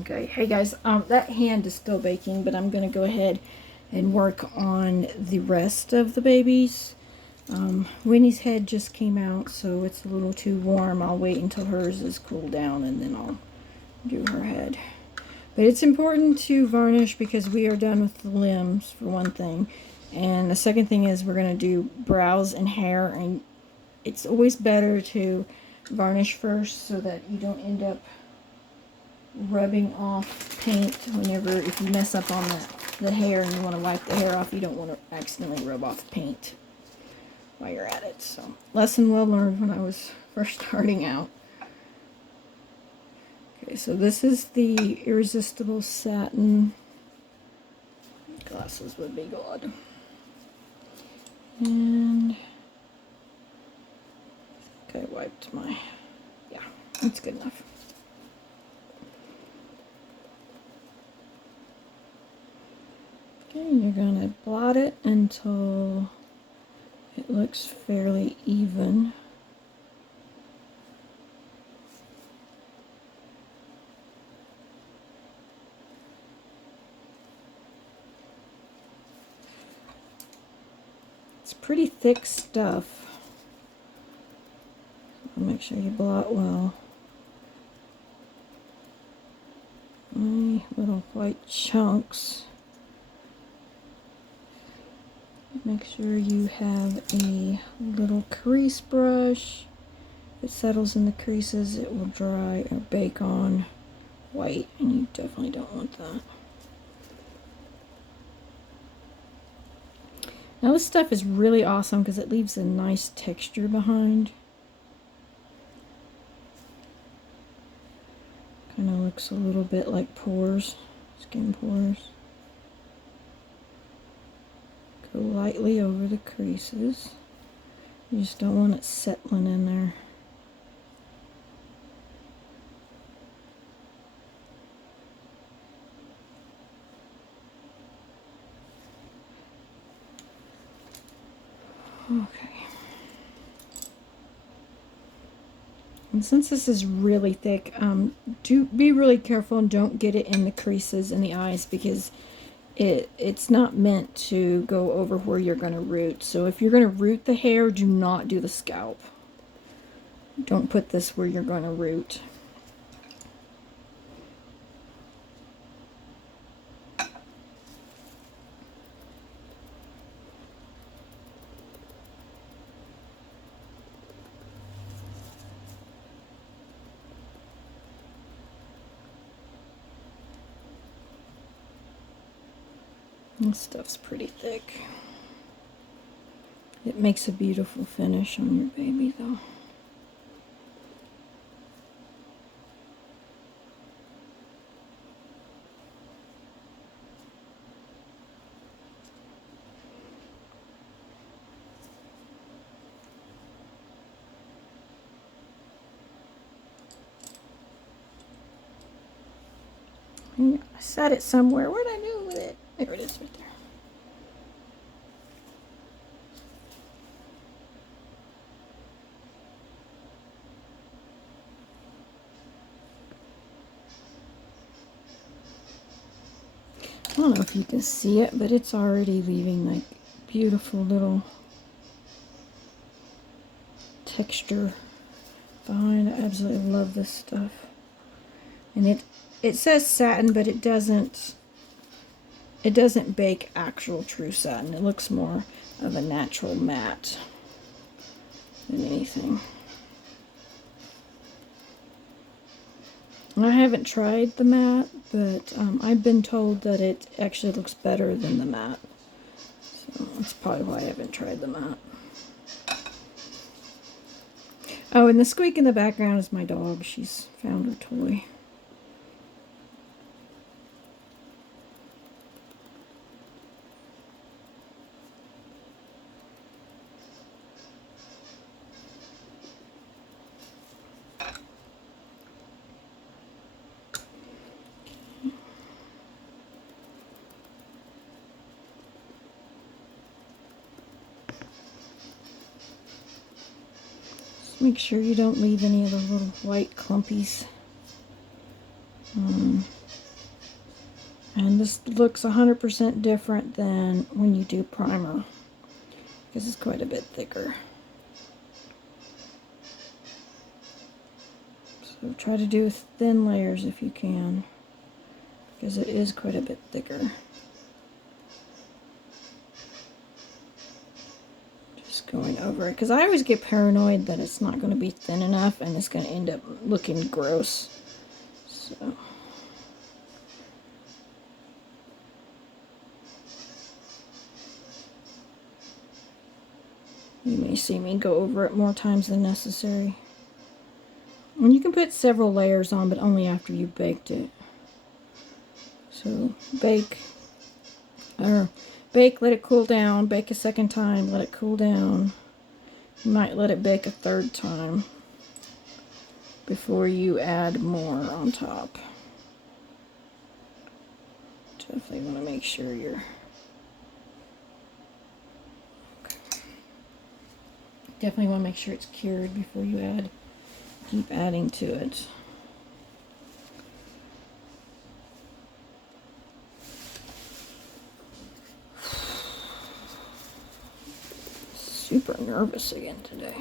Okay, hey guys, that hand is still baking, but I'm gonna go ahead and work on the rest of the babies. Winnie's head just came out, so it's a little too warm. I'll wait until hers is cooled down and then I'll do her head. But it's important to varnish because we are done with the limbs, for one thing. And the second thing is we're gonna do brows and hair, and it's always better to varnish first so that you don't end up rubbing off paint whenever, if you mess up on the hair and you want to wipe the hair off, you don't want to accidentally rub off paint while you're at it. So, lesson well learned when I was first starting out. Okay, so this is the Irresistible Satin. Glasses would be good. And I think I wiped my, yeah, that's good enough. Okay, you're going to blot it until it looks fairly even. It's pretty thick stuff. So make sure you blot well. My little white chunks. Make sure you have a little crease brush. If it settles in the creases, it will dry or bake on white, and you definitely don't want that. Now this stuff is really awesome because it leaves a nice texture behind. Kind of looks a little bit like pores, skin pores. Go lightly over the creases. You just don't want it settling in there. Okay. And since this is really thick, do be really careful and don't get it in the creases in the eyes, because it's not meant to go over where you're going to root. So if you're going to root the hair, do not do the scalp. Don't put this where you're going to root. This stuff's pretty thick. It makes a beautiful finish on your baby, though. I set it somewhere. Where'd I go with it? There it is, right there. I don't know if you can see it, but it's already leaving like beautiful little texture behind. I absolutely love this stuff. And it says satin, but it doesn't bake actual true satin. It looks more of a natural matte than anything. I haven't tried the matte, but I've been told that it actually looks better than the matte. So that's probably why I haven't tried the matte. Oh, and the squeak in the background is my dog. She's found her toy. Make sure you don't leave any of the little white clumpies. And this looks 100% different than when you do primer, because it's quite a bit thicker. So try to do thin layers if you can, because it is quite a bit thicker. Just going over it, because I always get paranoid that it's not going to be thin enough and it's going to end up looking gross. So you may see me go over it more times than necessary. And you can put several layers on, but only after you've baked it. So bake, let it cool down, bake a second time, let it cool down. You might let it bake a third time before you add more on top. Definitely want to make sure you're... Definitely want to make sure it's cured before you keep adding to it. Super nervous again today.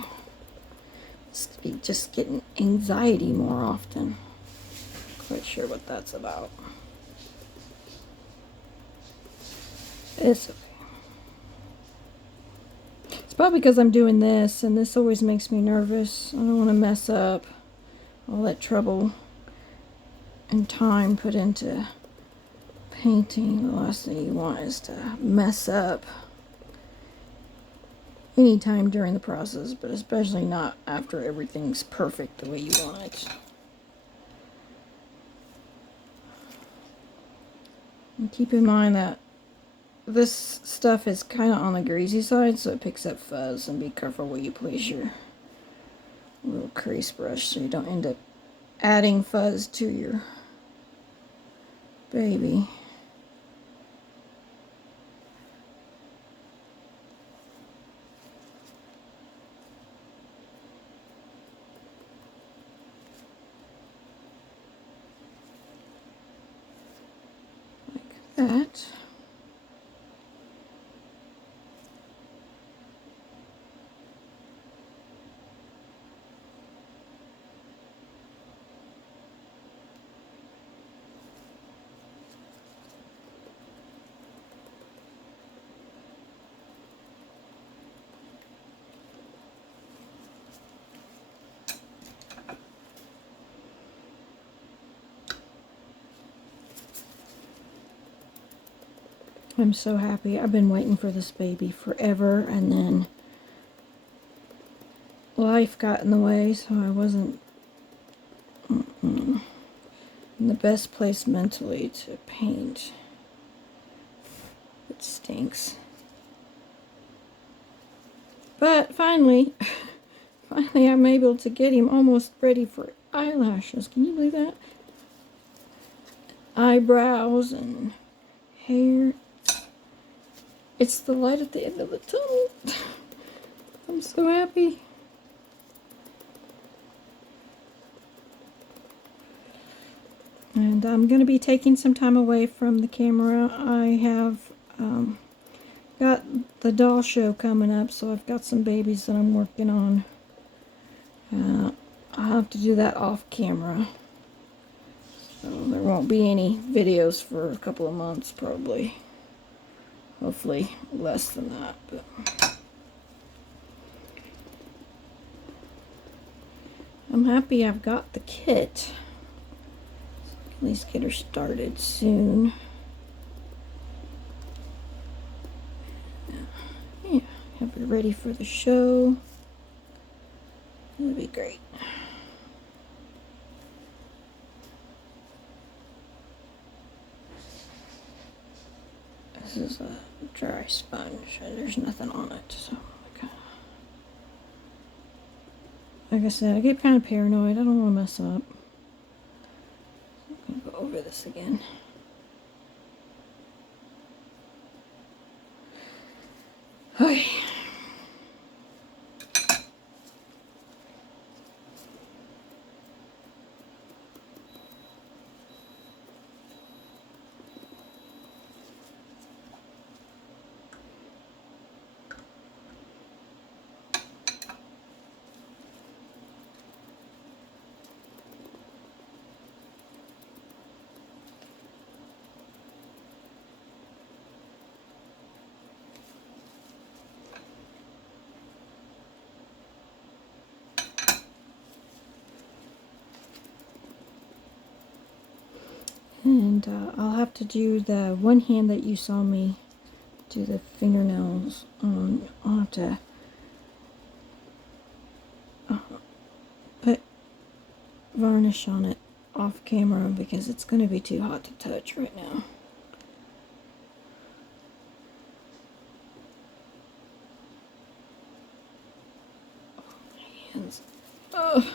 Just getting anxiety more often. Quite sure what that's about. It's okay. It's probably because I'm doing this, and this always makes me nervous. I don't want to mess up. All that trouble and time put into painting. The last thing you want is to mess up anytime during the process, but especially not after everything's perfect the way you want it. And keep in mind that this stuff is kind of on the greasy side, so it picks up fuzz, and be careful where you place your little crease brush so you don't end up adding fuzz to your baby. Like that. I'm so happy. I've been waiting for this baby forever, and then life got in the way, so I wasn't in the best place mentally to paint. It stinks. But finally, I'm able to get him almost ready for eyelashes. Can you believe that? Eyebrows and hair. It's the light at the end of the tunnel. I'm so happy. And I'm going to be taking some time away from the camera. I have got the doll show coming up, so I've got some babies that I'm working on. I'll have to do that off camera. So there won't be any videos for a couple of months, probably. Hopefully less than that, but I'm happy I've got the kit. At least get her started soon. Yeah, have her ready for the show. It'll be great. This is a dry sponge. There's nothing on it, so like I said, I get kind of paranoid. I don't want to mess up. I'm gonna go over this again. Okay. And I'll have to do the one hand that you saw me do the fingernails on. I'll have to put varnish on it off camera because it's going to be too hot to touch right now. Hands. Ugh.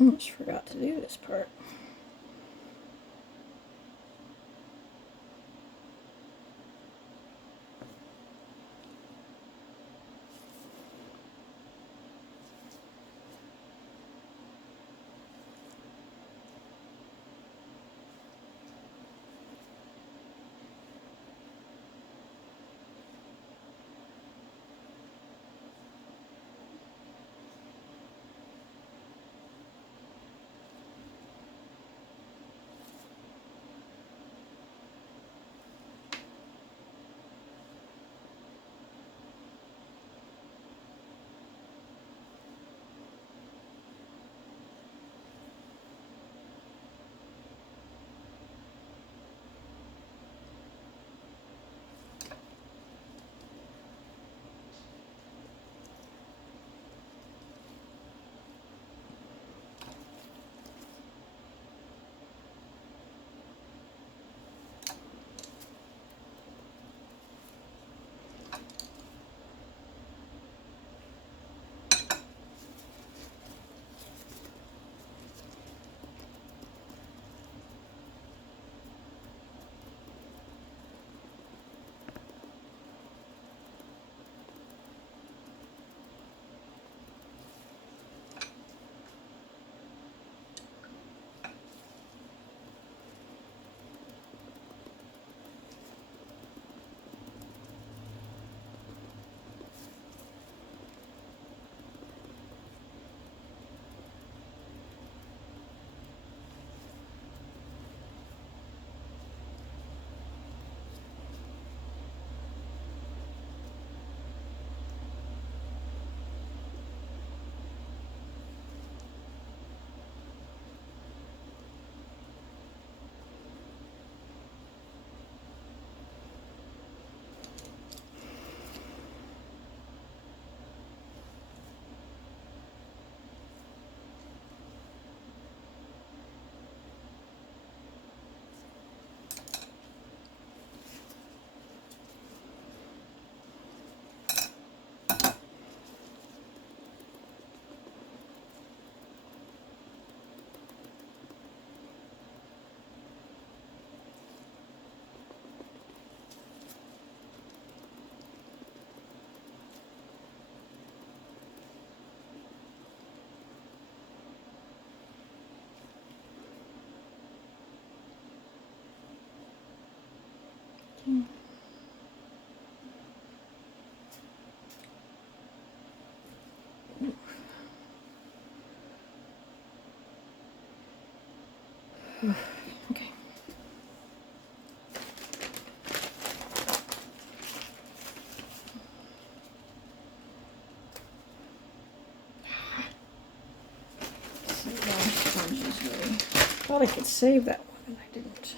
Almost forgot to do this part. Okay. Okay. Sponges really. Thought I could save that one and I didn't.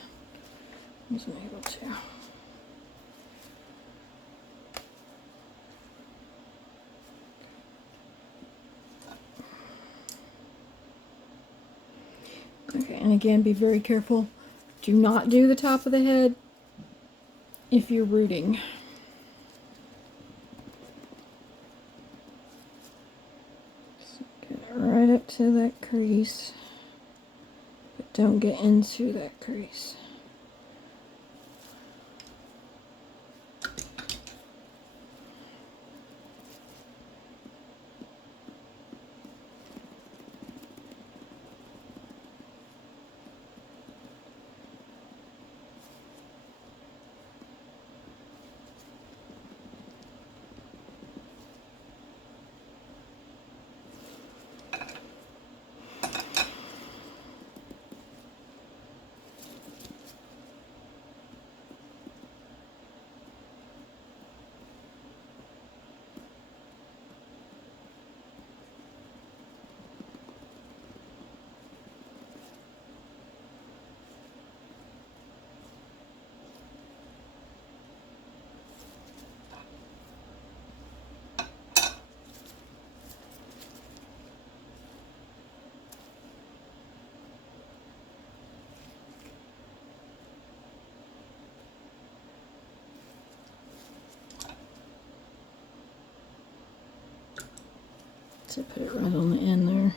Wasn't able to. Okay, and again, be very careful. Do not do the top of the head if you're rooting. So get it right up to that crease, but don't get into that crease. So put it right on the end there.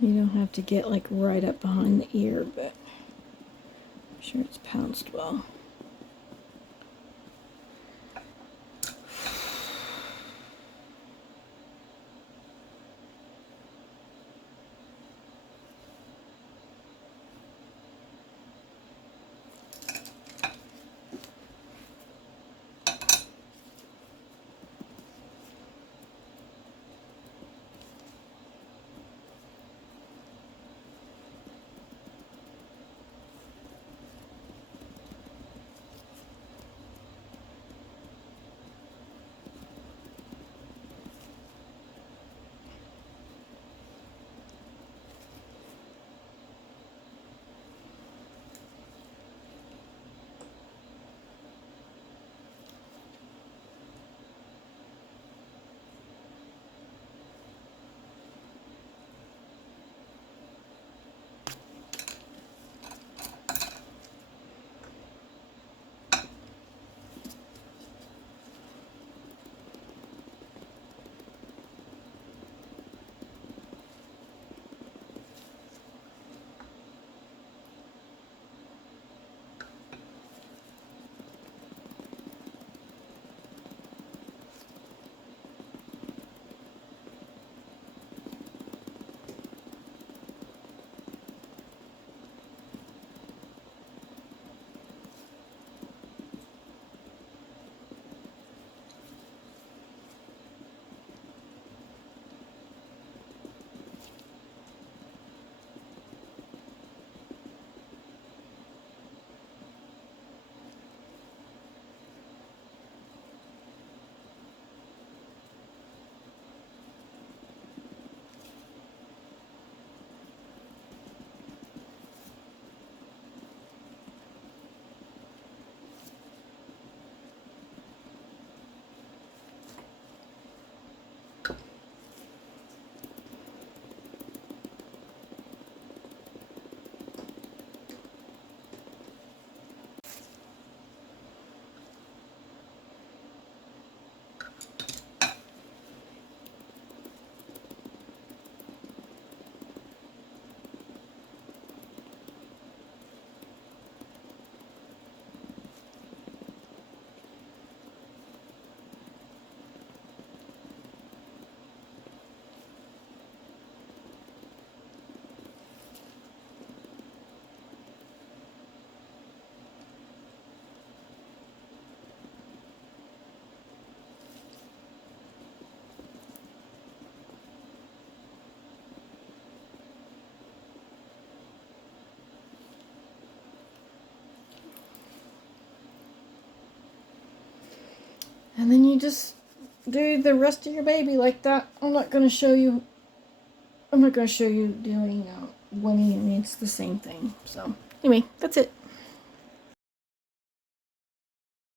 You don't have to get like right up behind the ear, but I'm sure it's pounced well. And then you just do the rest of your baby like that. I'm not going to show you doing Winnie, and it's the same thing. So anyway, that's it.